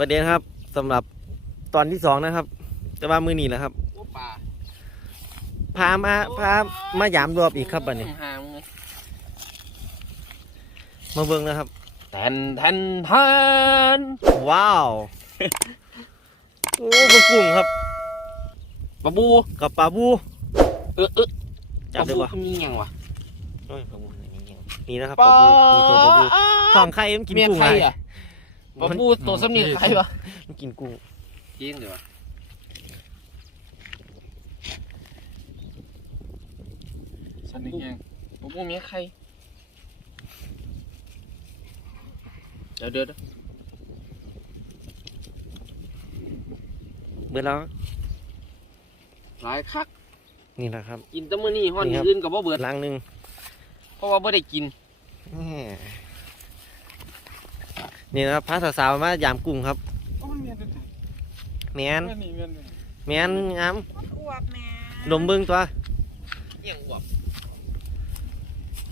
วัสดีครับสำหรับตอนที่สองนะครับจะว่ามือนีแหละครับ โอ้ป่าพามาพามายามรอบอีกครับบัดนี้ ห่างเลยมาเบิ่งนะครับ แทนแทนแทนว้าว โอ้กระกุ้งครับปะบูกับปลาบูเออเออจับได้ปะปะบูมีหยังวะโอ้ยปลาบูนี่นะครับปลาบูมีตัวปลาบูทองไข่มันกินเมียกุ้งใคร ไงอะปะบูตัวสำเนียงใครวะมันกินกุ้งจริงเลยวะสำเนียงปะบูเมียใครเดี๋ยวเดี๋ยวเดี๋ยวเบื่อแล้วหลายคักนี่แหละครับ กินแตะมื้อนี้ฮ้อนนี่ครับอื่นก็บ่เบิดลังหนึ่งเพราะว่าบ่ได้กินแหม่ นี่นะครับพาสาวๆมายามกุ้งครับก็มันเมียนแมนแม่นี่เมียนเลยแมนงามอวบแม่ดมเบิ้งตัว เอียงบวบ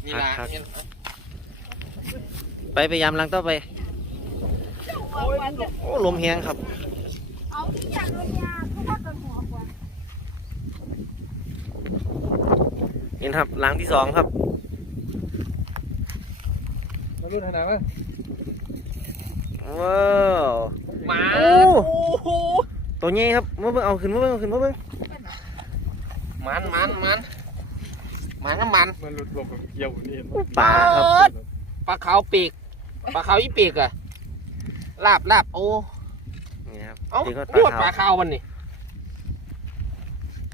นี่ล่ะคักๆเอียงไปพยายามลังต่อไป อวบวันจะโอ้ลมแหงครับ เอาที่อยากเลยยาเพราะว่ากันหัวกว่านี่นะครับลังที่สองครับมาลุ้นขนาดนั้น ว้าวหมาโอ้โอ้โหตัวใหญ่ครับมาเบิ่งเอาขึ้นมาเบิ่งเอาขึ้นมาเบิ่งมันมันมันมันน้ำมันมันหลุดหลบกับเกี่ยวนี่เห็นปลาครับปลาขาวปีกปลาขาวอีปีกอะลาบลาบโอ้นี่ครับเอ้านี่ก็พูดปปลาลาขาวขาวมันนี่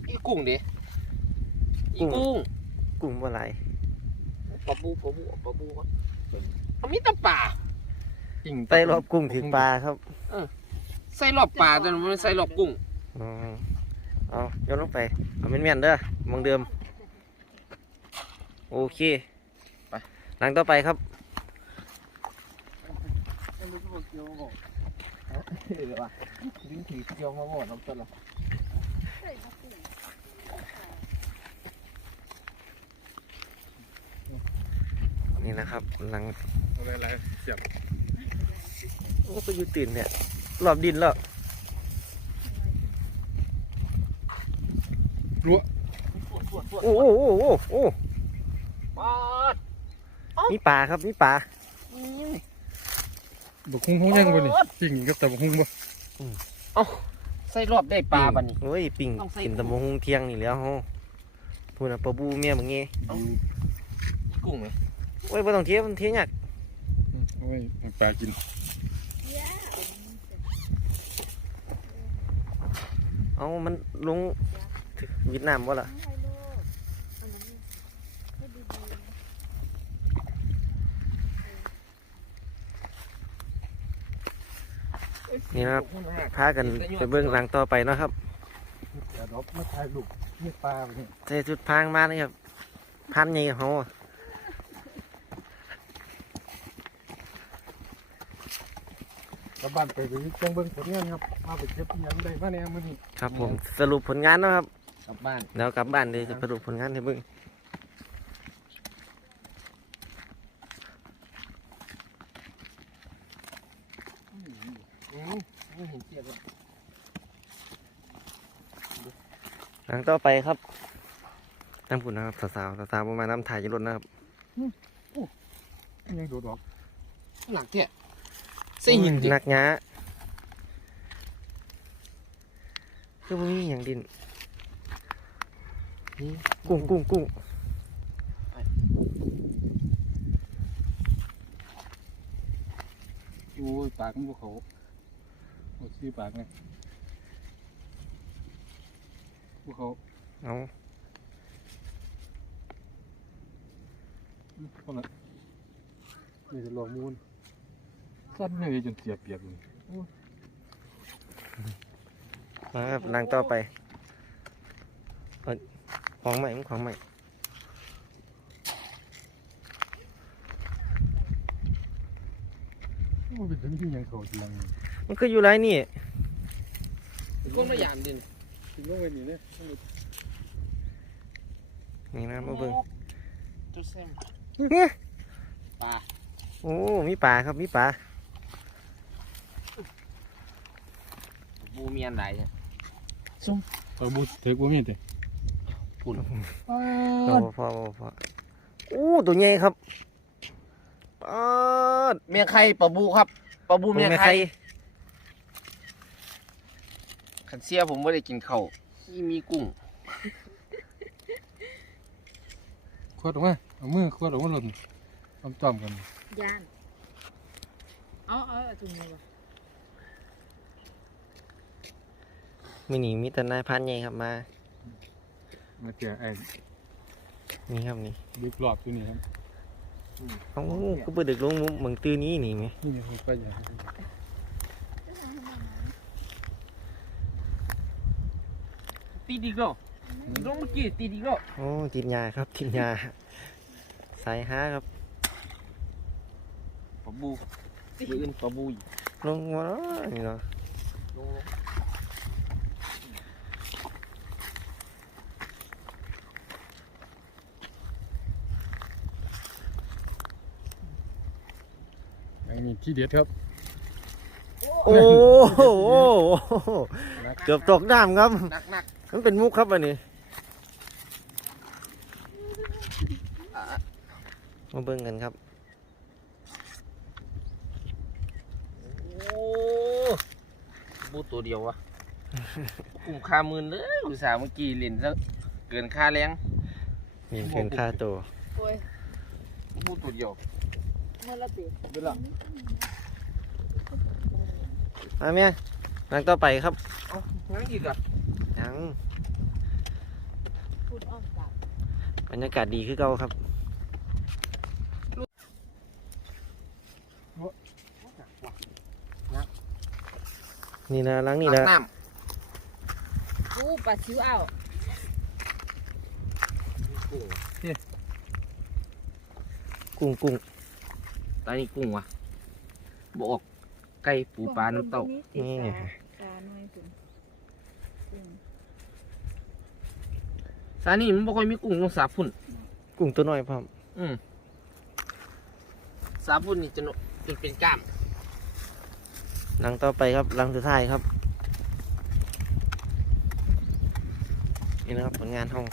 อีกุ้งดิอีกุ้งกุ้งกุ้งปลาไหลปลาบูปลาบูปลาบูวะเอามีแต่ปลา กิ่งไตรอบกุ้งถึงปลาครับใส่รอบปลาแต่มันไม่ใส่รอบกุ้งอ๋อเอาโยนลงไปเอาเม่นๆเด้อมองเดิม โอเคไปลังต่อไปครับมันหลุดหลบเกี่ยวบอกเออว่ะดึงถือเกี่ยวมาหมดน้ำตาลนี่นะครับลังอะไรอะไรเสียบ โอ้ก็อยู่ตื่นเนี่ยรอบดินแล้วรั้วโอ้โอ้โอ้โอ้โอ้ปลามีปลาครับมีปลาบุกหุ้งหุ้งยังบ่นี่กิ่งกับแต่บุกหุ้งบ่ใส่รอบได้ปลาบันนี่โอ้ยปิ่งต้องใส่กินแตะมงเที่ยงนี่แหล้วโหพูดนะปลาบูเมียมึงงี้กุ้งไหมโอ้ยบ่ต้องเที่ยวมันเที่ยงยากโอ้ยปลากิน เอามันลงเวียดนามบ่ล่ะนี่นะครับพากันไปเบิ่งหลังต่อไปเนาะครับเดี๋ยวดอกมาถ่ายรูปนี่ปลาเนี่ยใส่ชุดพรางมานี่ครับพันใหญ่กับเขาอะ กลับบ้านไปไปจังเบิ่งผลงานครับมาไปเก็บยังได้มาแน่มื้อนี้ครับผมสรุปผลงานเนาะครับกลับบ้านแล้วกลับบ้านเลยจะสรุปผลงานให้เบิ่งอืมไม่เห็นเกียร์เลยหลังต่อไปครับน้ำผุนนะครับสาวๆสาวๆประมาณน้ำถ่ายอยู่รถนะครับยังโดดออกหนักแค่ใส่หินดิหนักหยาคือบ่มีอย่างดินนี่กุ้งกุ้งกุ้งโอ้ยปากมันบ่เขาโอ้ยชื่อปากไงบ่เขาเอาคนละนี่จะลองมูล สั้นเลยจนเสียเปรียบเลยมาครับหลังต่อไปเอาของใหม่มันของใหม่มันเป็นถึงที่ยังเขาเสียงมันคืออยู่ไรนี่ก้นมายามดินถึงลงไปนี่เนี่ยนี่นะมาเบิ่งจุดเส้นเนี่ยปลาโอ้ มีปลาครับ มีปลา บูเมียนไหนเนี่ยปลาบูเถือกบ่มีแต่พุ่นพอพอพอพออู้ตัวใหญ่ครับปาดเมียใครปลาบูครับปลาบูตัวเมียแม่ใครไข่ขันเสียผมไม่ได้กินข้าวที่มีกุ้งขวดออกมาเอามือขวดออกมาหล่นจอมๆกันย่านเอาเอาเอาถุงมือวะ มินี่มีแต่นายพันใหญ่ครับมา มาเจอไอ้นี่ครับนี่ดึกรอบอยู่นี่ครับเอ้าก็ไปดึกลงมุมเมืองตื้อนี้นี่ไหมนี่นี่ไปใหญ่ตีดีก็ตีลงเมื่อกี้ตีดีก็โอ้ติดยาครับติดยาสายห้าครับปลาบูมืออื่นปลาบูอีกลงมานี่เนาะ ลงอันนี้ที่เด็ดครับ โอ้โหเกือบตกน้ำครับนักนักมันเป็นมุกครับอันนี้ๆอะมาเบิ่งกันครับโอ้บูตัวเดียววะกุ้งคาหมื่นเลยอุตส่าห์เมื่อกี้เล่นซะเกินค่าแรงมีเกินค่าตัวโอ้ยบูตัวเดียวเมื่อละปีเวลามาเมียนั่งต่อไปครับเอ้างั้นอีกอะยังพูดอ้อมกลับบรรยากาศดีคือเก่าครับนี่นะหล้างนี่ตันะกน้กูปลาชิวเอาำกุ้งกุ้งกุ้ง ตอนนี้กุ้งวะบอกไก่ปูปลาน้ำเต้านี่ไงปลาน้อยถึงซานี่มันบ่ค่อยมีกุ้งต้องสาบพุ่น กุ้งตัวน้อยพร้อมอืมสาบพุ่นนี่จะโนเป็นเป็นกล้ามหลังต่อไปครับหลังสุดท้ายครับ นี่นะครับผลงานห้อง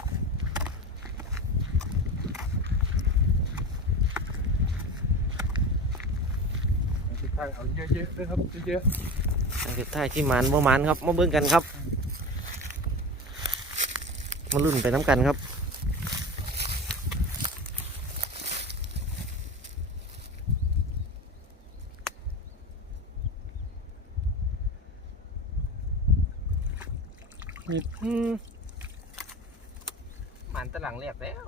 ท้ายเอาเยอะๆด้วยครับเยอะหลังสุดท้ายที่หมันบ่หมันครับมาเบิ่งกันครับมาลุ้นไปน้ำกันครับอืมมันตะหลังแรกแล้ว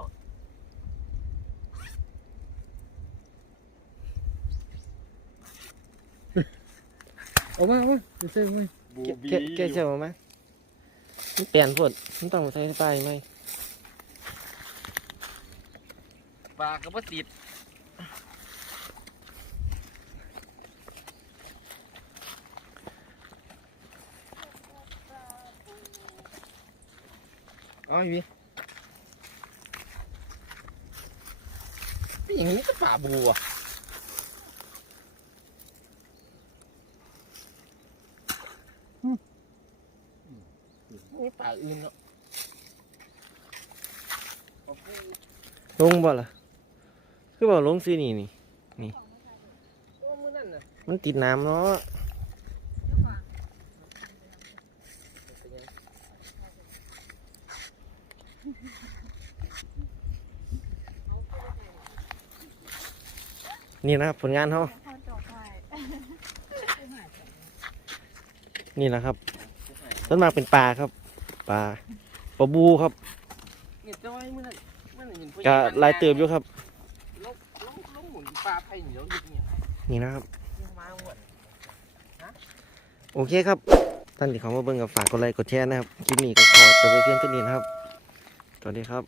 เอามาเอามาเซ่ไหมแกะแกะเชื่อไหมมันเปลี่ยนพดมันต้องใช้ไปไหมปลากระปติดเอาอีกพี่อย่างนี้ก็ป่าบูอะ นี่ป่าอื่นเนาะลงบ่ล่ะ คือบอกลงซีนี่นี่ตัวมือนั่นน่ะมันติดน้ำเนาะนี่นะครับผลงานเขาเขาจอกไว้นี่นะครับต้นมากเป็นปลาครับ ปลาปลาบูครับเนี่ยจะไว้มือนั่นมือนั่นเห็นผู้หญิงก็ลายเติบอยู่ครับลงลงลงหมุนปลาไผ่เหนียวอยู่เนี่ยนี่นะครับยังมาหมดโอเคครับท่านที่เขามาเบิ่งกับฝากกดไลค์กดแชร์นะครับคลิปนี้ก็ขอจบไปเพียงเท่านี้นะครับสวัสดีครับ